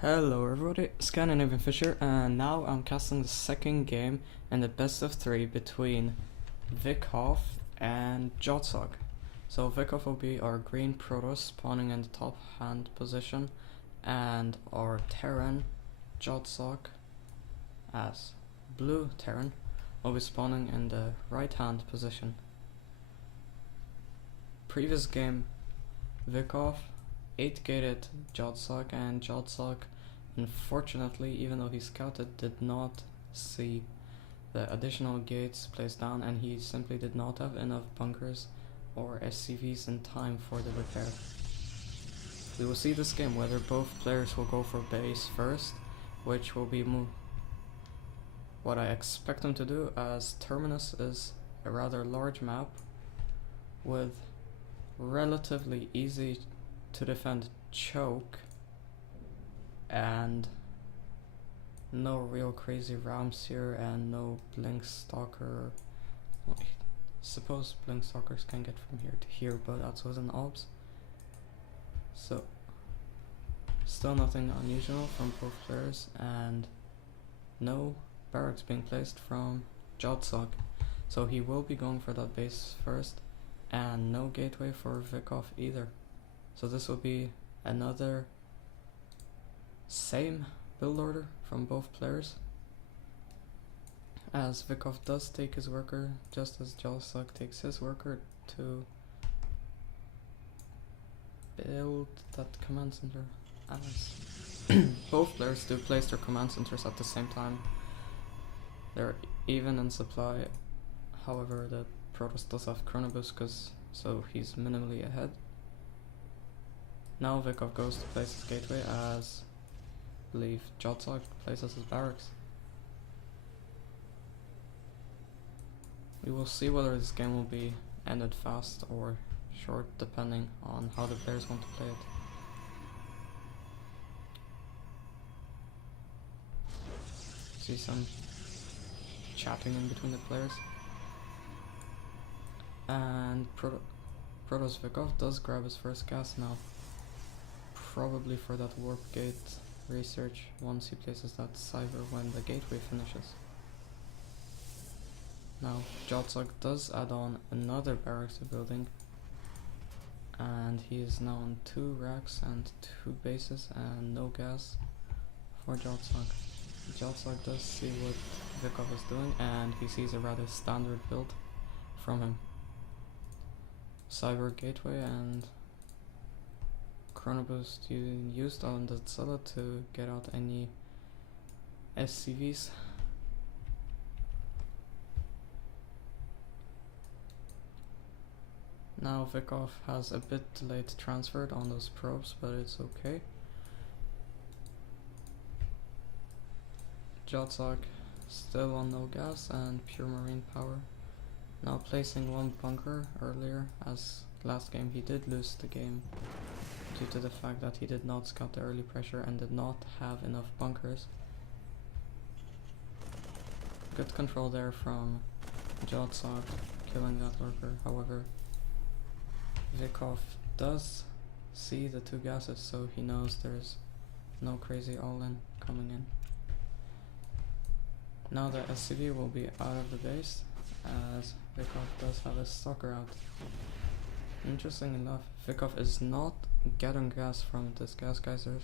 Hello everybody, Scandinavian Fisher, and now I'm casting the second game in the best of three between Vickhoff and Jodzog. So Vickhoff will be our green Protoss spawning in the top hand position, and our Terran Jodzog as blue Terran will be spawning in the right hand position. Previous game, Vickhoff 8-gated Jodzog, and Jodzog, unfortunately, even though he scouted, did not see the additional gates placed down, and he simply did not have enough bunkers or SCVs in time for the repair. We will see this game whether both players will go for base first, which will be what I expect them to do, as Terminus is a rather large map with relatively easy to defend choke and no real crazy rams here, and no blink stalker. Well, I suppose blink stalkers can get from here to here, but that's within obs, so still nothing unusual from both players, and no barracks being placed from Jodzog, so he will be going for that base first, and no gateway for Vickhoff either. So this will be another same build order from both players, as Vickhoff does take his worker just as Jodzog takes his worker to build that command center, as both players do place their command centers at the same time. They're even in supply, however the Protoss does have chrono boost, so he's minimally ahead. Now Vickhoff goes to place his gateway, as I believe Jodzog places his barracks. We will see whether this game will be ended fast or short, depending on how the players want to play it. See some chatting in between the players. And Protoss Vickhoff does grab his first gas now, probably for that warp gate research once he places that cyber when the gateway finishes. Now Jodzog does add on another barracks building, and he is now on 2 racks and 2 bases and no gas for Jodzog. Jodzog does see what Vickhoff is doing, and he sees a rather standard build from him. Cyber gateway and chrono boost used on the Zilla to get out any SCVs. Now Vickhoff has a bit late transferred on those probes, but it's okay. Jodzog still on no gas and pure marine power. Now placing 1 bunker earlier, as last game he did lose the game due to the fact that he did not scout the early pressure and did not have enough bunkers. Good control there from Jodzog, killing that lurker. However, Vickhoff does see the 2 gases, so he knows there's no crazy all-in coming in. Now the SCV will be out of the base, as Vickhoff does have a stalker out. Interesting enough, Vickhoff is not getting gas from this gas geyser,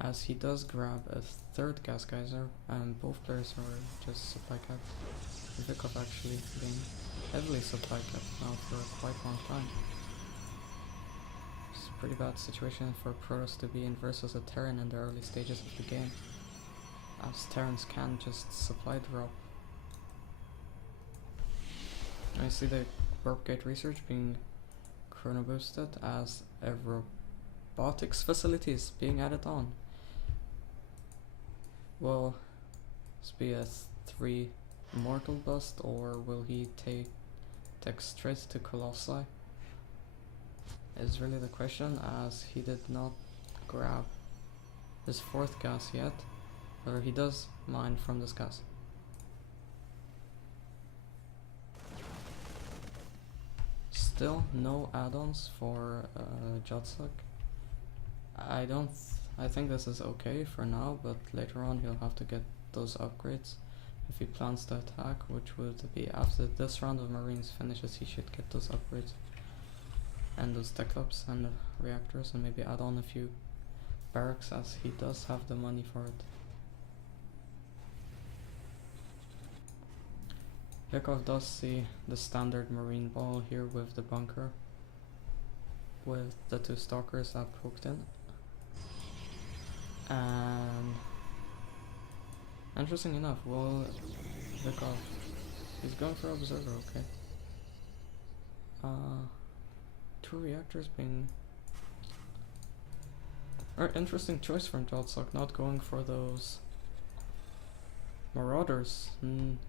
as he does grab a 3rd gas geyser, and both players are just supply capped. Vickhoff actually being heavily supply capped now for quite a long time. It's a pretty bad situation for Protoss to be in versus a Terran in the early stages of the game, as Terrans can just supply drop. I see the warp gate research being chrono boosted, as a robotics facility is being added on. Will this be a 3 mortal bust, or will he take straight to Colossi? Is really the question, as he did not grab his 4th gas yet, or he does mine from this gas. Still no add-ons for Jodzog, I think this is okay for now, but later on he'll have to get those upgrades. If he plans to attack, which would be after this round of Marines finishes, he should get those upgrades. And those tech ups and the reactors, and maybe add on a few barracks, as he does have the money for it. Vickhoff does see the standard marine ball here with the bunker, with the 2 stalkers that poked in. And interesting enough, well, Vickhoff, he's going for observer, okay. 2 reactors being... interesting choice from Jodzog, not going for those marauders.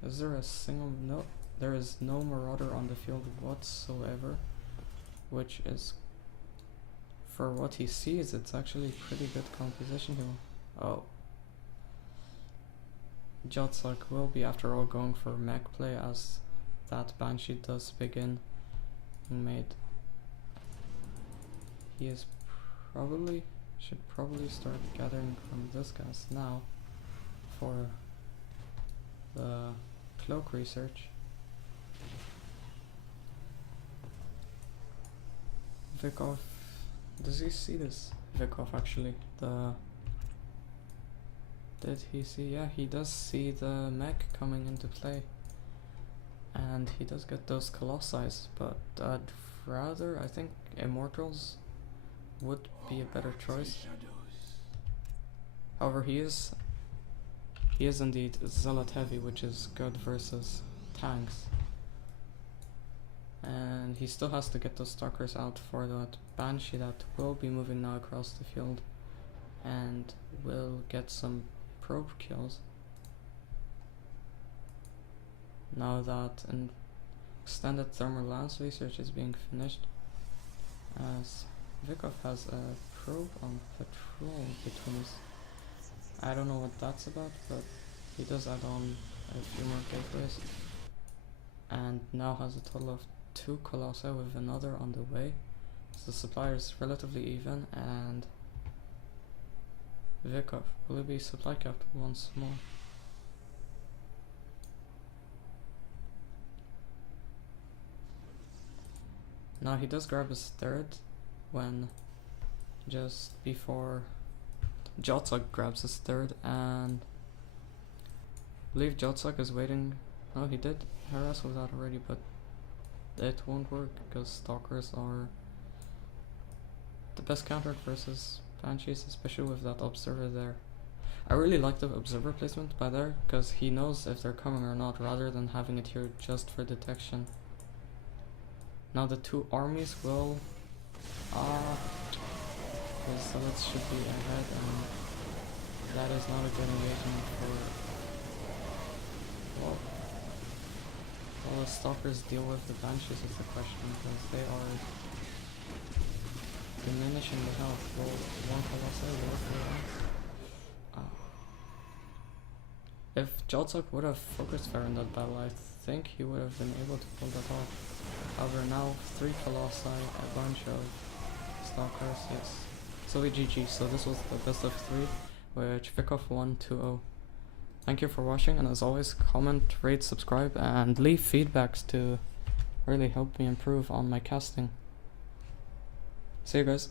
Is there a single... No, there is no marauder on the field whatsoever, which is, for what he sees, it's actually pretty good composition here. Oh. Jodzog will be, after all, going for mech play, as that Banshee does begin being made. He is should probably start gathering from this guys now for the cloak research. Vickhoff, does he see this? Vickhoff actually, did he see? Yeah, he does see the mech coming into play, and he does get those colossi, but I'd rather, I think Immortals would be a better choice. However, he is indeed zealot heavy, which is good versus tanks. And he still has to get those stalkers out for that Banshee that will be moving now across the field and will get some probe kills. Now that an extended thermal lance research is being finished, as Vickhoff has a probe on patrol between his... I don't know what that's about, but he does add on a few more gateways, and now has a total of 2 colossi with another on the way. So the supply is relatively even, and Vickhoff, will he be supply capped once more? Now he does grab his 3rd when just before Jodzog grabs his 3rd, and I believe Jodzog is waiting. Oh, he did harass with that already, but it won't work because stalkers are the best counter versus Banshees, especially with that observer there. I really like the observer placement by there, because he knows if they're coming or not, rather than having it here just for detection. Now the 2 armies will... the zealots should be ahead, and that is not a good engagement for... Well, the stalkers deal with the Banshees is the question, because they are diminishing the health. Well, 1 Colossi will go out. If Jodzog would have focused fair in that battle, I think he would have been able to pull that off. However, now 3 Colossi, a bunch of stalkers, yes. So we GG, so this was the best of 3, which Vickhoff won 2-0. Thank you for watching, and as always, comment, rate, subscribe, and leave feedbacks to really help me improve on my casting. See you guys.